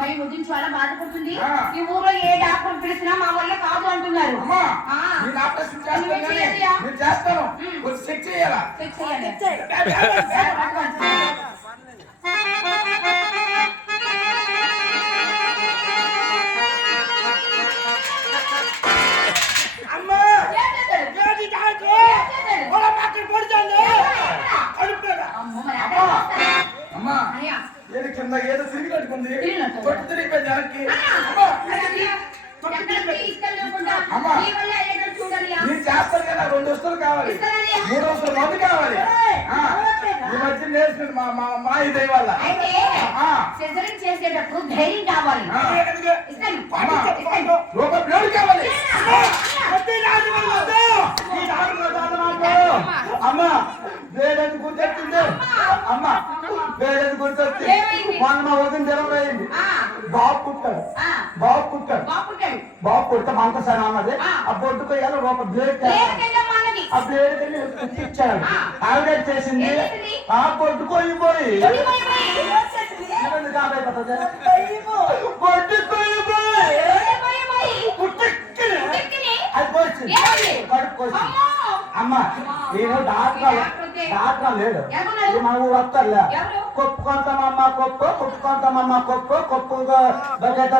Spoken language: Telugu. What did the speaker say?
మరి ముద్దు చాలా బాధపడుతుంది. ఈ ఊర్లో ఏ డాక్టర్ పిలిచినా మా వల్ల కాదు అంటున్నారు. చేస్తాను చెక్ చేయాలా? అమ్మా ఏదో కింద ఏదో తిరిగి కట్టుకుంది తొట్టు తిరిగిపోయింది వెనక్కి. నేను చేస్తాను కదా 2 వస్తువులు కావాలి, 3 వస్తువులు మందు కావాలి. ఈ మధ్య నేర్చుకుంది మా ఇదే వల్ల చేసేటప్పుడు ధైర్యం కావాలి, ఒక బ్లేడ్ కావాలి. అమ్మా వేడని గుర్తొచ్చింది, అమ్మ వేడని గుర్తొచ్చింది. మొన్న మా వదిన జ్వరం అయింది, బాబు పుట్టాడు. బాబు పుడితే మంకసారి అన్నది ఆ బొడ్డుకు ఒక బ్లేడ్ ఆ బ్లేడ్ ఇచ్చాడు. ఆవిడ చేసింది ఆ బొడ్డు కొయ్యిపోయి కాబోతుంది బొడ్డు కొయ్యిపోయి అది పోయింది కడుపు పోయింది. అమ్మ నేను డాక్టర్ లేడు, మన ఊరు వస్తారులే. కొప్పుకుంటామమ్మ కొప్పు బకెట్